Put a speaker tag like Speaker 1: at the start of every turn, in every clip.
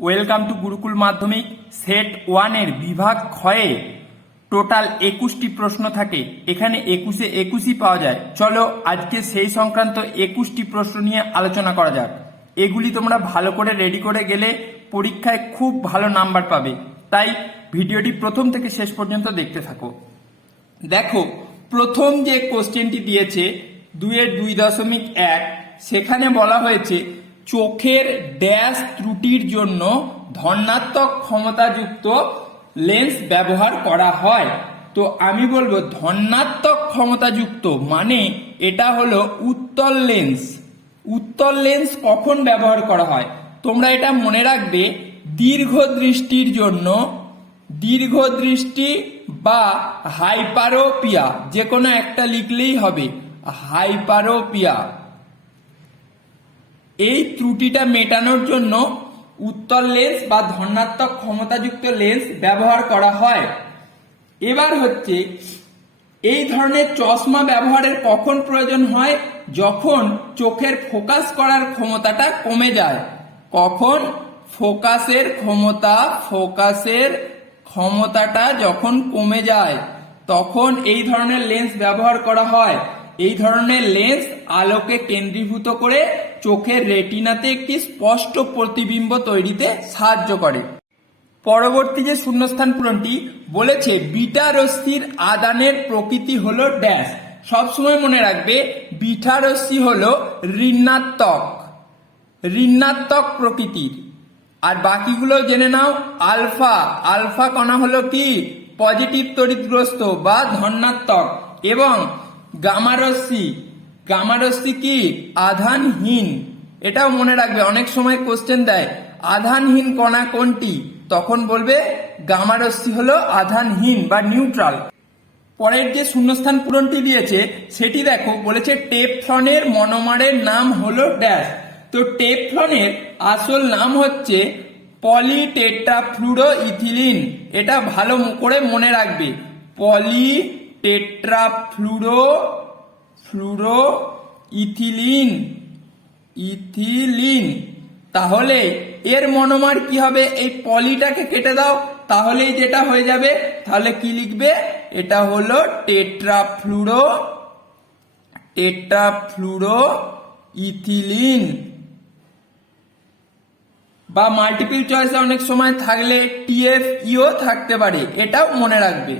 Speaker 1: Welcome to Gurukul মাধ্যমিক, set ওয়ানের বিভাগ ক্ষয়ে টোটাল একুশটি প্রশ্ন থাকে। এখানে একুশে একুশই পাওয়া যায়। চলো আজকে সেই সংক্রান্ত একুশটি প্রশ্ন নিয়ে আলোচনা করা যাক। এগুলি তোমরা ভালো করে রেডি করে গেলে পরীক্ষায় খুব ভালো নাম্বার পাবে। তাই ভিডিওটি প্রথম থেকে শেষ পর্যন্ত দেখতে থাকো। দেখো, প্রথম যে কোশ্চেনটি দিয়েছে, দুইয়ের দুই দশমিক এক, সেখানে বলা হয়েছে চোখের ড্যাশ ত্রুটির জন্য ধনাত্মক ক্ষমতাযুক্ত লেন্স ব্যবহার করা হয়। তো আমি বলব ধনাত্মক ক্ষমতাযুক্ত মানে এটা হলো উত্তল লেন্স। উত্তল লেন্স কখন ব্যবহার করা হয়? তোমরা এটা মনে রাখবে, দীর্ঘ দৃষ্টির জন্য। দীর্ঘ দৃষ্টি বা হাইপারোপিয়া যে কোনো একটা লিখলেই হবে, হাইপারোপিয়া। এই ত্রুটিটা মেটানোর জন্য উত্তল লেন্স বা ধনাত্মক ক্ষমতাযুক্ত লেন্স ব্যবহার করা হয়। এবার হচ্ছে, এই ধরনের চশমা ব্যবহারের কখন প্রয়োজন হয়? যখন চোখের ফোকাস করার ক্ষমতাটা কমে যায়। কখন ফোকাসের ক্ষমতা ফোকাসের ক্ষমতাটা যখন কমে যায়, তখন এই ধরনের লেন্স ব্যবহার করা হয়। এই ধরনের লেন্স আলোকে কেন্দ্রীভূত করে চোখের রেটিনাতে একটি স্পষ্ট প্রতিবিম্ব তৈরিতে সাহায্য করে। পরবর্তী যে শূন্যস্থান পূরণটি বলেছে বিটা রশ্মির আদানের প্রকৃতি হলো ড্যাশ। সবসময় মনে রাখবে বিটা রশ্মি হলো ঋণাত্মক ঋণাত্মক প্রকৃতির। আর বাকিগুলো জেনে নাও, আলফা আলফা কণা হলো কি? পজিটিভ তড়িৎগ্রস্ত বা ধনাত্মক। এবং গামারশ্মি গামারশ্মি কি? আধানহীন। এটাও মনে রাখবে, অনেক সময় কোশ্চেন দেয়, আধানহীন কণা কোনটি? তখন বলবে গামারশ্মি হলো আধানহীন বা নিউট্রাল পরের যে শূন্যস্থান পূরণটি দিয়েছে, সেটি দেখো, বলেছে টেপফ্লনের মনোমারের নাম হলো ড্যাশ তো টেপফ্লনের আসল নাম হচ্ছে পলিটেট্রাফ্লুরো ইথিলিন এটা ভালো করে মনে রাখবে poly tetrafluoro fluoro ethylene. Ethylene. তাহলে এর মনোমার কি হবে? এই পলিটাকে কেটে দাও, তাহলেই যেটা হয়ে যাবে, তাহলে কি লিখবে? এটা হলো টেট্রাফ্লুরো টেট্রাফ্লুরো ইথিলিন। বা মাল্টিপল চয়েসে অনেক সময় থাকলে টিএফ ইও থাকতে পারে, এটাও মনে রাখবে।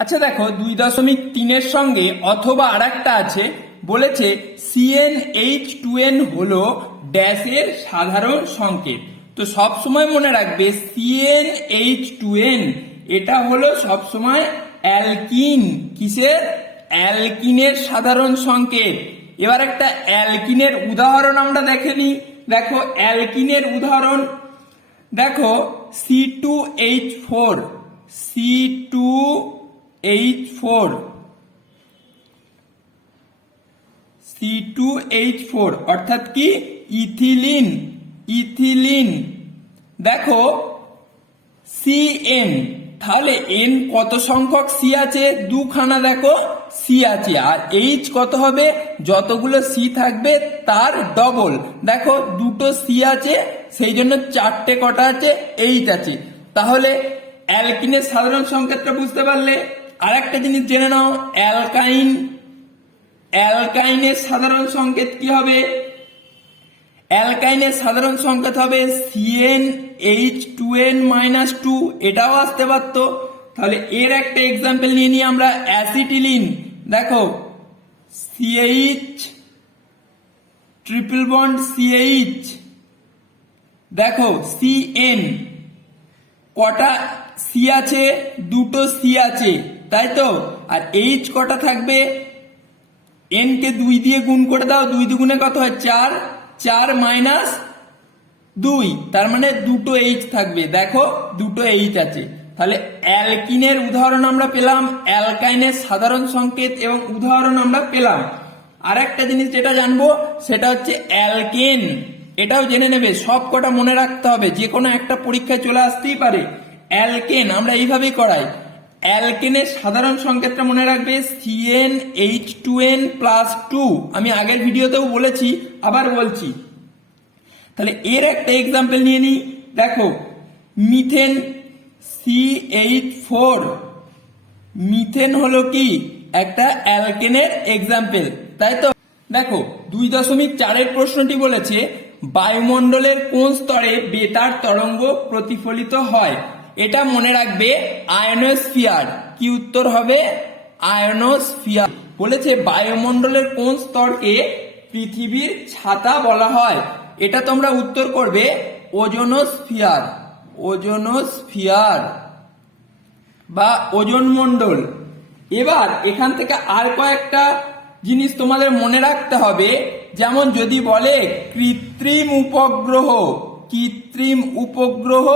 Speaker 1: আচ্ছা দেখো, দুই দশমিক তিনের সঙ্গে অথবা আর একটা আছে, বলেছে সিএন এইচ টু এন হল ড্যাশের সাধারণ সংকেত। তো সব সময় মনে রাখবে সিএন এইচ টু এন এটা হলো সব সময় অ্যালকিন, কিসের? অ্যালকিনের সাধারণ সংকেত। এবার একটা অ্যালকিনের উদাহরণ আমরা দেখে নিই। দেখো, অ্যালকিনের উদাহরণ। দেখো C two H four C two H four. C two H four, অর্থাৎ কি? Ethylene ethylene. দেখো, সি এন, তাহলে এন কত সংখ্যক? সি আছে, দুখানা দেখো, সি আছে। আর এইচ কত হবে? যতগুলো সি থাকবে, তার ডবল। দেখো, দুটো সি আছে, সেই জন্য চারটে কটা আছে এইচ আছে। তাহলে অ্যালকিনের সাধারণ সংকেতটা বুঝতে পারলে? আর একটা জিনিস জেনে নাও, অ্যালকাইন, অ্যালকাইনের সাধারণ সংকেত কি হবে? অ্যালকাইনের সাধারণ সংকেত হবে C N H two N minus two এটাও আসতে পারত। তাহলে এর একটা এক্সাম্পল নিয়ে নিই আমরা, অ্যাসিটিলিন। দেখো C H triple bond C H দেখো সিএন কটা সি আছে? দুটো সি আছে। তাই তো? আর এইচ কটা থাকবে? এন কে দুই দিয়ে গুণ করে দাও, দুই দুগুণে কত হয়? চার। চার মাইনাস দুই। তার মানে দুটো এইচ থাকবে। দেখো, দুটো এইচ আছে। তাহলে অ্যালকিনের উদাহরণ আমরা পেলাম, অ্যালকাইনের সাধারণ সংকেত এবং উদাহরণ আমরা পেলাম। আর একটা জিনিস যেটা জানব, সেটা হচ্ছে অ্যালকেন। এটাও জেনে নেবে, সব কটা মনে রাখতে হবে, যে কোনো একটা পরীক্ষায় চলে আসতেই পারে। অ্যালকেন, আমরা এইভাবেই করাই। অ্যালকেনের সাধারণ সংকেতটা মনে রাখবে C N H two N plus two আমি আগের ভিডিওতেও বলেছি, আবার বলছি। তাহলে এর একটা এক্সাম্পল নিয়ে নিই দেখো, methane C eight four methane হলো কি? একটা অ্যালকেনের এক্সাম্পল তাই তো? দেখো, দুই দশমিক চারের প্রশ্নটি বলেছে, বায়ুমণ্ডলের কোন স্তরে বেতার তরঙ্গ প্রতিফলিত হয়? এটা মনে রাখবে আয়নোস্ফিয়ার। কি উত্তর হবে? আয়নোস্ফিয়ার। বলেছে বায়ুমণ্ডলের কোন স্তরকে পৃথিবীর ছাতা বলা হয়। এটা তোমরা উত্তর করবে ওজোনোস্ফিয়ার। ওজোনোস্ফিয়ার বা ওজন মণ্ডল এবার এখান থেকে আর কয়েকটা জিনিস তোমাদের মনে রাখতে হবে। যেমন যদি বলে কৃত্রিম উপগ্রহ কৃত্রিম উপগ্রহ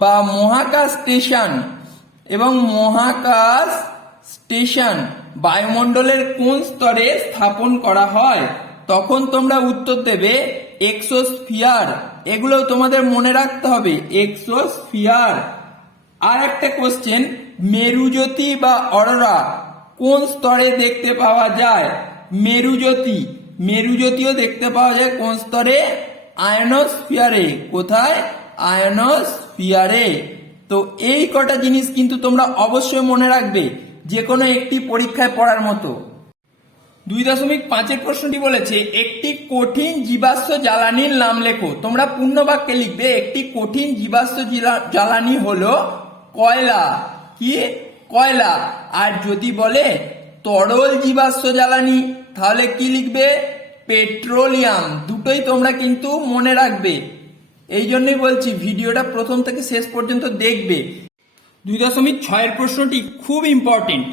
Speaker 1: বা মহাকাশ স্টেশন এবং মহাকাশ স্টেশন বায়ুমণ্ডলের কোন স্তরে স্থাপন করা হয়? তখন তোমরা উত্তর দেবে, এক্সোস্ফিয়ার। এগুলো তোমাদের মনে রাখতে হবে, এক্সোস্ফিয়ার। আর একটা কোশ্চেন মেরুজ্যোতি বা অরোরা কোন স্তরে দেখতে পাওয়া যায়? মেরুজ্যোতি। মেরুজ্যোতিও দেখতে পাওয়া যায় কোন স্তরে? আয়নোস্ফিয়ারে। কোথায়? আয়নোস্ফিয়ারে তো এই কটা জিনিস কিন্তু তোমরা অবশ্যই মনে রাখবে যে কোনো একটি পরীক্ষায় পড়ার মতো। দুই দশমিক পাঁচের প্রশ্নটি বলেছে, একটি কঠিন জীবাশ্ম জ্বালানির নাম লেখো। তোমরা পূর্ণ বাক্যে লিখবে, একটি কঠিন জীবাশ্ম জ্বালানি হলো কয়লা। কি? কয়লা। আর যদি বলে, তরল জীবাশ্ম জ্বালানি, তাহলে কি লিখবে? পেট্রোলিয়াম। দুটোই তোমরা কিন্তু মনে রাখবে। এই জন্যই বলছি, ভিডিওটা প্রথম থেকে শেষ পর্যন্ত দেখবে। দুই দশমিক ছয়ের প্রশ্নটি খুব ইম্পর্টেন্ট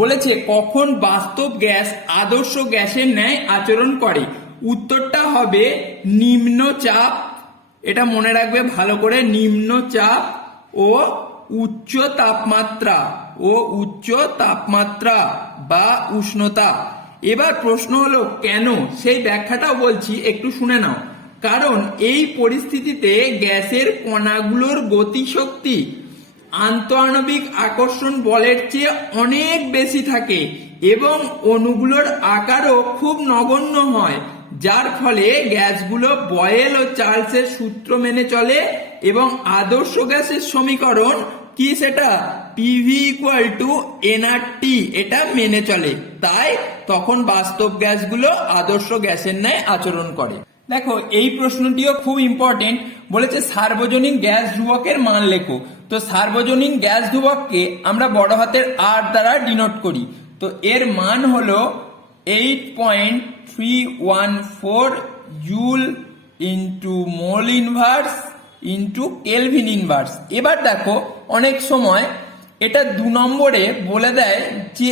Speaker 1: বলেছে, কখন বাস্তব গ্যাস আদর্শ গ্যাসের ন্যায় আচরণ করে? উত্তরটা হবে নিম্ন চাপ এটা মনে রাখবে ভালো করে নিম্ন চাপ ও উচ্চ তাপমাত্রা, ও উচ্চ তাপমাত্রা বা উষ্ণতা। এবার প্রশ্ন হলো, কেন? সেই ব্যাখ্যাটাও বলছি, একটু শুনে নাও। কারণ এই পরিস্থিতিতে গ্যাসের কণাগুলোর গতিশক্তি আন্তঃআণবিক আকর্ষণ বলের চেয়ে অনেক বেশি থাকে এবং অণুগুলোর আকারও খুব নগণ্য হয়, যার ফলে গ্যাসগুলো বয়েল ও চার্লসের সূত্র মেনে চলে এবং আদর্শ গ্যাসের সমীকরণ কি সেটা? পিভি ইকুয়াল টু এনআরটি এটা মেনে চলে। তাই তখন বাস্তব গ্যাসগুলো আদর্শ গ্যাসের ন্যায় আচরণ করে। দেখো, এই প্রশ্নটিও খুব ইম্পর্টেন্ট বলেছে, সার্বজনীন গ্যাস ধ্রুবকের মান লেখো। তো সার্বজনীন গ্যাস ধ্রুবককে আমরা বড় হাতের আর দ্বারা ডিনোট করি। তো এর মান হলো eight point three one four joule into mole inverse into kelvin inverse এবার দেখো, অনেক সময় এটা দু নম্বরে বলে দেয় যে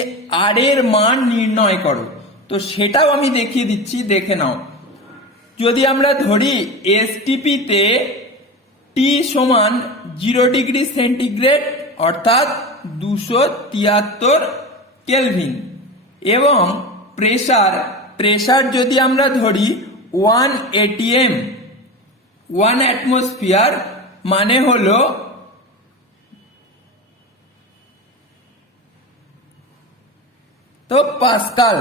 Speaker 1: আর এর মান নির্ণয় করো। তো সেটাও আমি দেখিয়ে দিচ্ছি, দেখে নাও। যদি আমরা ধরি এসটিপিতে টি সমান জিরো ডিগ্রি সেন্টিগ্রেড অর্থাৎ দুশো তিয়াত্তর কেলভিন এবং প্রেসার প্রেসার যদি আমরা ধরি ওয়ান এটিএম ওয়ান অ্যাটমসফিয়ার মানে হলো তো পাস্কাল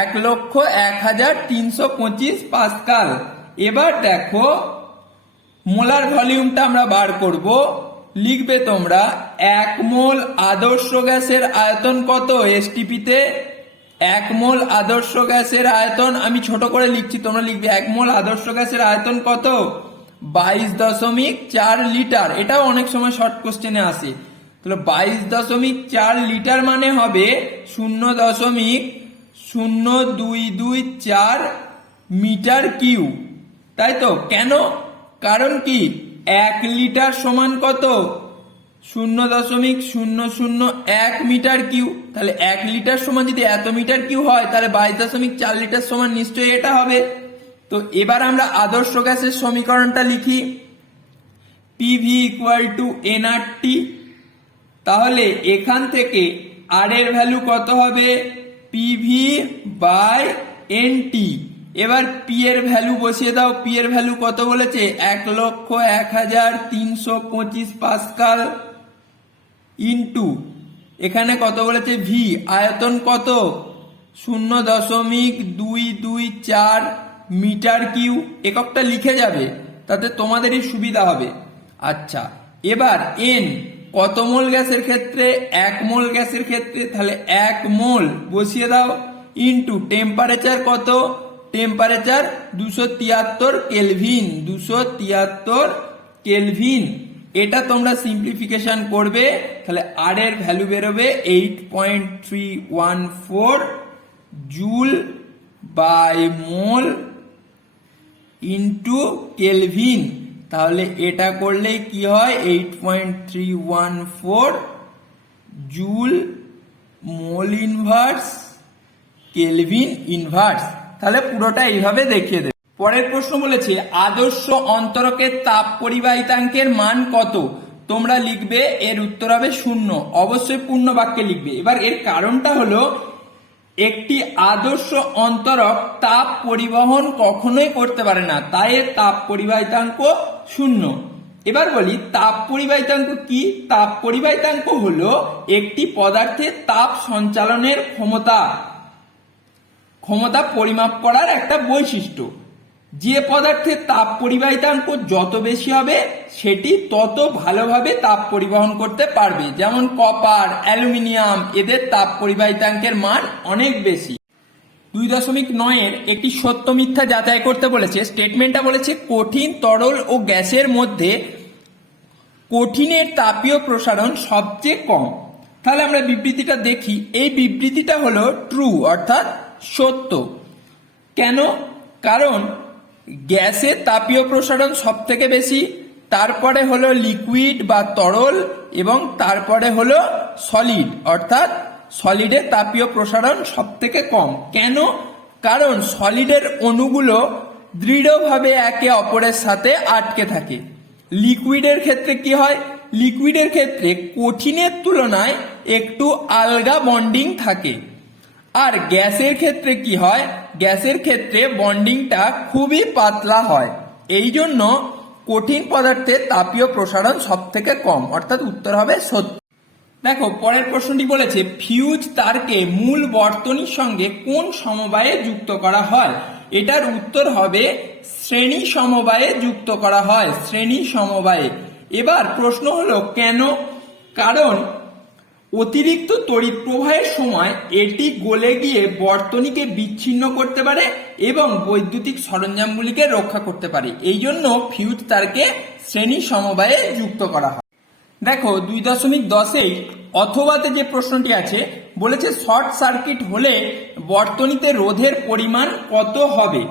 Speaker 1: এক লক্ষ এক হাজার তিনশো পঁচিশ পাস্কাল এবার দেখো, মোলার ভলিউমটা আমরা বার করব। লিখবে তোমরা, এক মোল আদর্শ গ্যাসের আয়তন কত এসটিপিতে এক মোল আদর্শ গ্যাসের আয়তন, আমি ছোট করে লিখছি, তোমরা লিখবে, এক মোল আদর্শ গ্যাসের আয়তন কত? বাইশ দশমিক চার লিটার। এটাও অনেক সময় শর্ট কোশ্চেনে আসে। তাহলে বাইশ দশমিক চার লিটার মানে হবে শূন্য দশমিক শূন্য দুই দুই চার মিটার কিউ। তাই তো? কেন? কারণ কি? এক লিটার সমান কত? শূন্য দশমিক শূন্য শূন্য এক মিটার কিউ। তাহলে এক লিটার সমান যদি এত মিটার কিউ হয়, তাহলে বাইশ দশমিক চার লিটার সমান নিশ্চয়ই এটা হবে। তো এবার আমরা আদর্শ গ্যাসের সমীকরণটা লিখি। পিভি ইকুয়াল টু এনআরটি তাহলে এখান থেকে আর এর ভ্যালু কত হবে? পিভি বাই এনটি এবার পি এর ভ্যালু বসিয়ে দাও। পি এর ভ্যালু কত বলেছে? এক লক্ষ এক হাজার তিনশো পঁচিশ পাস্কাল ইন্টু। এখানে কত বলেছে? ভি আয়তন কত? শূন্য দশমিক দুই দুই চার মিটার কিউ। এককটা লিখে যাবে। তাতে তোমাদেরই সুবিধা হবে। আচ্ছা এবার এন কত মোল গ্যাসের ক্ষেত্রে? এক মোল গ্যাসের ক্ষেত্রে? তাহলে এক মোল। বসিয়ে দাও। ইন্টু টেম্পারেচার কত? টেম্পারেচার দুশো তিয়াত্তর কেলভিন দুশো তিয়াত্তর কেলভিন এটা তোমরা সিম্পলিফিকেশন করবে। তাহলে আর এর ভ্যালু বেরোবে eight point three one four joule by mole into kelvin তাহলে এটা করলে কি হয়? Eight point three one four joule mole inverse kelvin inverse তাহলে পুরোটা এইভাবে দেখিয়ে দেবে। পরের প্রশ্ন বলেছে, আদর্শ অন্তরকের তাপ পরিবাহিতাঙ্কের মান কত? তোমরা লিখবে এর উত্তর হবে শূন্য। অবশ্যই পূর্ণ বাক্যে লিখবে। এবার এর কারণটা হলো একটি আদর্শ অন্তরক তাপ পরিবহন কখনোই করতে পারে না। তাই এর তাপ পরিবাহিতাঙ্ক শূন্য। এবার বলি, তাপ পরিবাহিতাঙ্ক কি? তাপ পরিবাহিতাঙ্ক হল একটি পদার্থের তাপ সঞ্চালনের ক্ষমতা। ক্ষমতা পরিমাপ করার একটা বৈশিষ্ট্য। যে পদার্থের তাপ পরিবাহিতাঙ্ক যত বেশি হবে, সেটি তত ভালোভাবে তাপ পরিবহন করতে পারবে। যেমন কপার, অ্যালুমিনিয়াম, এদের তাপ পরিবাহিতাঙ্কের মান অনেক বেশি। দুই দশমিক নয়ের একটি সত্য মিথ্যা যাচাই করতে বলেছে। স্টেটমেন্টটা বলেছে, কঠিন তরল ও গ্যাসের মধ্যে কঠিনের তাপীয় প্রসারণ সবচেয়ে কম। তাহলে আমরা বিবৃতিটা দেখি। এই বিবৃতিটা হলো ট্রু অর্থাৎ সত্য। কেন? কারণ গ্যাসের তাপীয় প্রসারণ সব থেকে বেশি, তারপরে হলো লিকুইড বা তরল, এবং তারপরে হলো সলিড, অর্থাৎ সলিডের তাপীয় প্রসারণ সব থেকে কম। কেন? কারণ সলিডের অণুগুলো দৃঢ়ভাবে একে অপরের সাথে আটকে থাকে। লিকুইডের ক্ষেত্রে কি হয়? লিকুইডের ক্ষেত্রে কঠিনের তুলনায় একটু আলগা বন্ডিং থাকে। আর গ্যাসের ক্ষেত্রে কি হয়? গ্যাসের ক্ষেত্রে বন্ডিংটা খুবই পাতলা হয়। এই জন্য কঠিন পদার্থের তাপীয় প্রসারণ সব থেকে কম, অর্থাৎ উত্তর হবে সত্য। দেখো, পরের প্রশ্নটি বলেছে, ফিউজ তারকে মূল বর্তনীর সঙ্গে কোন সমবায়ে যুক্ত করা হয়? এটার উত্তর হবে, শ্রেণি সমবায়ে যুক্ত করা হয়, শ্রেণি সমবায়ে। এবার প্রশ্ন হলো, কেন? কারণ অতিরিক্ত তড়িৎ প্রবাহের সময় এটি গলে গিয়ে বর্তনীকে বিচ্ছিন্ন করতে পারে এবং বৈদ্যুতিক সরঞ্জামগুলিকে রক্ষা করতে পারে। এই জন্য ফিউজ তারকে শ্রেণি সমবায়ে যুক্ত করা হয়। দেখো, দুই দশমিক দশেই অথবাতে যে প্রশ্নটি আছে, বলেছে শর্ট সার্কিট হলে বর্তনীতে রোধের পরিমাণ কত হবে?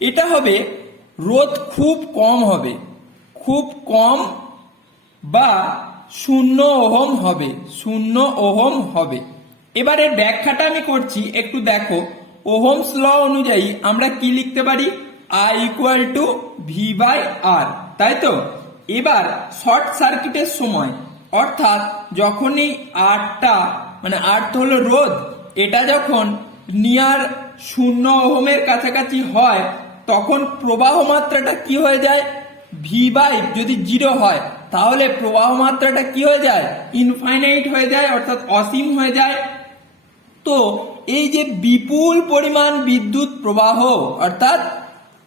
Speaker 1: এটা হবে রোধ খুব কম হবে। খুব কম বা শূন্য ওহম হবে, শূন্য ওহম হবে। এবারে ব্যাখ্যাটা আমি করছি, একটু দেখো। ওহমস ল অনুযায়ী আমরা কি লিখতে পারি? I equal to V by R তাই তো? এবার শর্ট সার্কিটের সময়, অর্থাৎ যখনই আটটা মানে আট হলো রোধ, এটা যখন নিয়ার শূন্য ওহমের কাছাকাছি হয়, তখন প্রবাহ মাত্রাটা কি হয়ে যায়? ভি বাই যদি জিরো হয়, তাহলে প্রবাহ মাত্রাটা কি হয়ে যায়? ইনফাইনাইট হয়ে যায়, অর্থাৎ অসীম হয়ে যায়। তো এই যে বিপুল পরিমাণ বিদ্যুৎ প্রবাহ, অর্থাৎ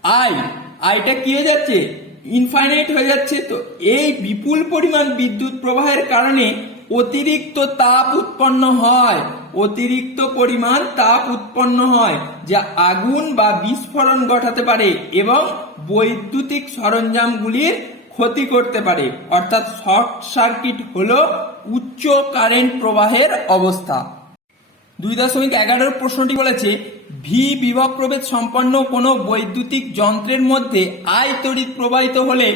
Speaker 1: আই আইটা কি হয়ে যাচ্ছে? ইনফাইনাইট হয়ে যাচ্ছে। তো এই বিপুল পরিমাণ বিদ্যুৎ প্রবাহের কারণে অতিরিক্ত তাপ উৎপন্ন হয়। অতিরিক্ত পরিমাণ তাপ উৎপন্ন হয়, যা আগুন বা বিস্ফোরণ ঘটাতে পারে এবং বৈদ্যুতিক সরঞ্জামগুলির ক্ষতি করতে পারে। অর্থাৎ শর্ট সার্কিট হল উচ্চ কারেন্ট প্রবাহের অবস্থা। দুই দশমিক এগারোর প্রশ্নটি বলেছে, ভি বিভব প্রভেদ সম্পন্ন কোনো বৈদ্যুতিক যন্ত্রের মধ্যে আয় তড়িৎ প্রবাহিত হলে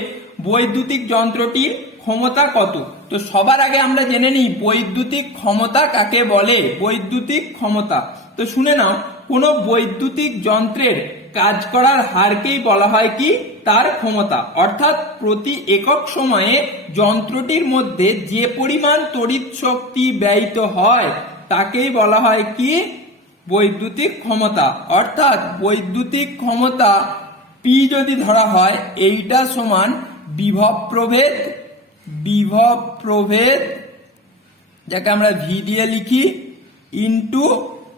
Speaker 1: বৈদ্যুতিক যন্ত্রটির ক্ষমতা কত? তো সবার আগে আমরা জেনে নিই বৈদ্যুতিক ক্ষমতা কাকে বলে। বৈদ্যুতিক ক্ষমতা। তো শুনে নাও, কোনো বৈদ্যুতিক যন্ত্রের কাজ করার হারকেই বলা হয় কি? তার ক্ষমতা। অর্থাৎ প্রতি একক সময়ে যন্ত্রটির মধ্যে যে পরিমাণ তড়িৎ শক্তি ব্যয়িত হয়, তাকেই বলা হয় কি? বৈদ্যুতিক ক্ষমতা। অর্থাৎ বৈদ্যুতিক ক্ষমতা পি যদি ধরা হয়, এইটা সমান বিভব প্রভেদ বিভব প্রভেদ যাকে আমরা ভি দিয়ে লিখি ইন্টু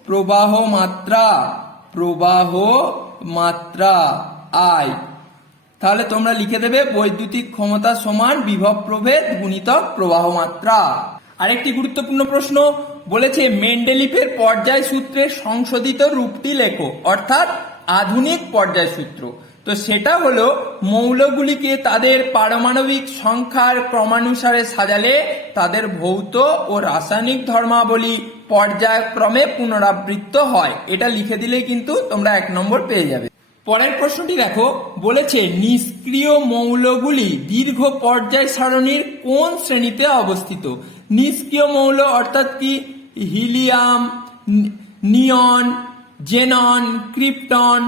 Speaker 1: প্রবাহ মাত্রা প্রবাহ মাত্রা আই তাহলে তোমরা লিখে দেবে বৈদ্যুতিক ক্ষমতা সমান বিভব প্রভেদ গুণিতক প্রবাহ মাত্রা। আরেকটি গুরুত্বপূর্ণ প্রশ্ন, বলেছে মেন্ডেলিফের পর্যায় সূত্রের সংশোধিত রূপটি লেখো, অর্থাৎ আধুনিক পর্যায় সূত্র তো সেটা হলো মৌলগুলিকে তাদের পারমাণবিক সংখ্যার ক্রমানুসারে সাজালে তাদের ভৌত ও রাসায়নিক ধর্মাবলী পর্যায়ক্রমে পুনরাবৃত্ত হয়। এটা লিখে দিলে কিন্তু তোমরা এক নম্বর পেয়ে যাবে। পরের প্রশ্নটি দেখো, বলেছে নিষ্ক্রিয় মৌলগুলি দীর্ঘ পর্যায় সারণীর কোন শ্রেণীতে অবস্থিত? নিষ্ক্রিয় মৌল অর্থাৎ কি? হিলিয়াম নিয়ন, জেনন, ক্রিপ্টন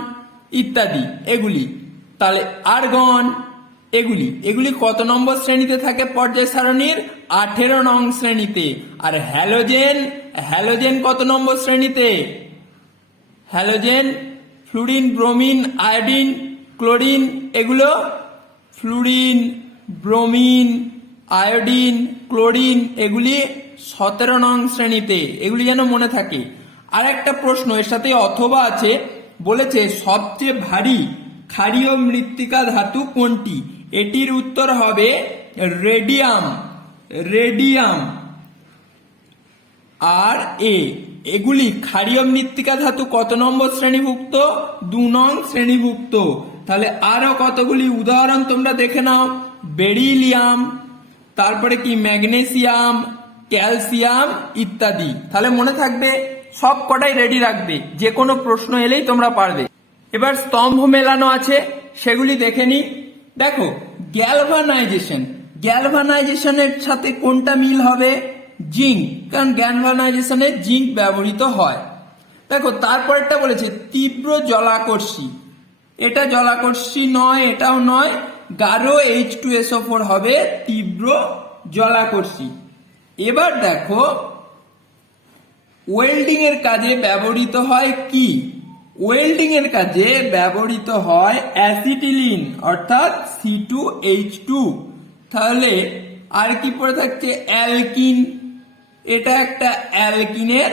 Speaker 1: ইত্যাদি, এগুলি। তাহলে আর্গন, এগুলি। এগুলি কত নম্বর শ্রেণীতে থাকে পর্যায় সারণীর? আঠেরো নং শ্রেণীতে। আর হ্যালোজেন হ্যালোজেন কত নম্বর শ্রেণীতে? Halogen, fluorine, bromine, iodine, chlorine, এগুলো? ফ্লুরিন, ব্রোমিন, আয়োডিন, ক্লোরিন, এগুলি সতেরো নং শ্রেণীতে। এগুলি যেন মনে থাকে। আর একটা প্রশ্ন, এর সাথে অথবা আছে। বলেছে, সবচেয়ে ভারী ক্ষারীয় মৃত্তিকা ধাতু কোনটি? এটির উত্তর হবে রেডিয়াম রেডিয়াম। আর এ, এগুলি ক্ষারীয় মৃত্তিকা ধাতু কত নম্বর শ্রেণীভুক্ত? দু নং শ্রেণীভুক্ত। তাহলে আরও কতগুলি উদাহরণ তোমরা দেখে নাও। বেরিলিয়াম, তারপরে কি ম্যাগনেসিয়াম, ক্যালসিয়াম ইত্যাদি। তাহলে মনে থাকবে সব কটাই রেডি রাখবে। যে কোনো প্রশ্ন এলেই তোমরা পারবে। এবার স্তম্ভ মেলানো আছে, সেগুলি দেখে নি। দেখো গ্যালভানাইজেশন গ্যালভানাইজেশনের সাথে কোনটা মিল হবে? জিঙ্ক কারণ গ্যালভানাইজেশনে জিঙ্ক ব্যবহৃত হয়। দেখো তারপরটা বলেছে, তীব্র জলাকর্ষী। এটা জলাকর্ষী নয়, এটাও নয়। গাঢ় এইচ টু এসও ফোর হবে তীব্র জলাকর্ষী। এবার দেখো ওয়েল্ডিং এর কাজে ব্যবহৃত হয় কি? ওয়েল্ডিং এর কাজে ব্যবহৃত হয় অ্যাসিটিলিন, অর্থাৎ সি টু এইচ টু তাহলে আর কি পড়ে থাকছে? অ্যালকিন। এটা একটা অ্যালকিনের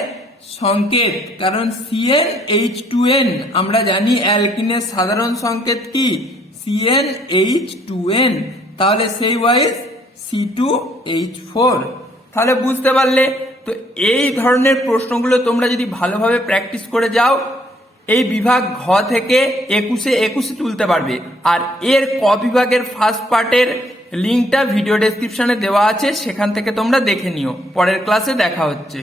Speaker 1: সংকেত, কারণ সিএন এইচ টু এন আমরা জানি অ্যালকিনের সাধারণ সংকেত কি? সিএন এইচ টু এন তাহলে সেই wise C two H four তাহলে বুঝতে পারলে? তো এই ধরনের প্রশ্নগুলো তোমরা যদি ভালোভাবে প্র্যাকটিস করে যাও, এই বিভাগ ঘ থেকে একুশে একুশে তুলতে পারবে। আর এর ক বিভাগের ফার্স্ট পার্টের লিঙ্কটা ভিডিও ডেসক্রিপশনে দেওয়া আছে, সেখান থেকে তোমরা দেখে নিও। পরের ক্লাসে দেখা হচ্ছে।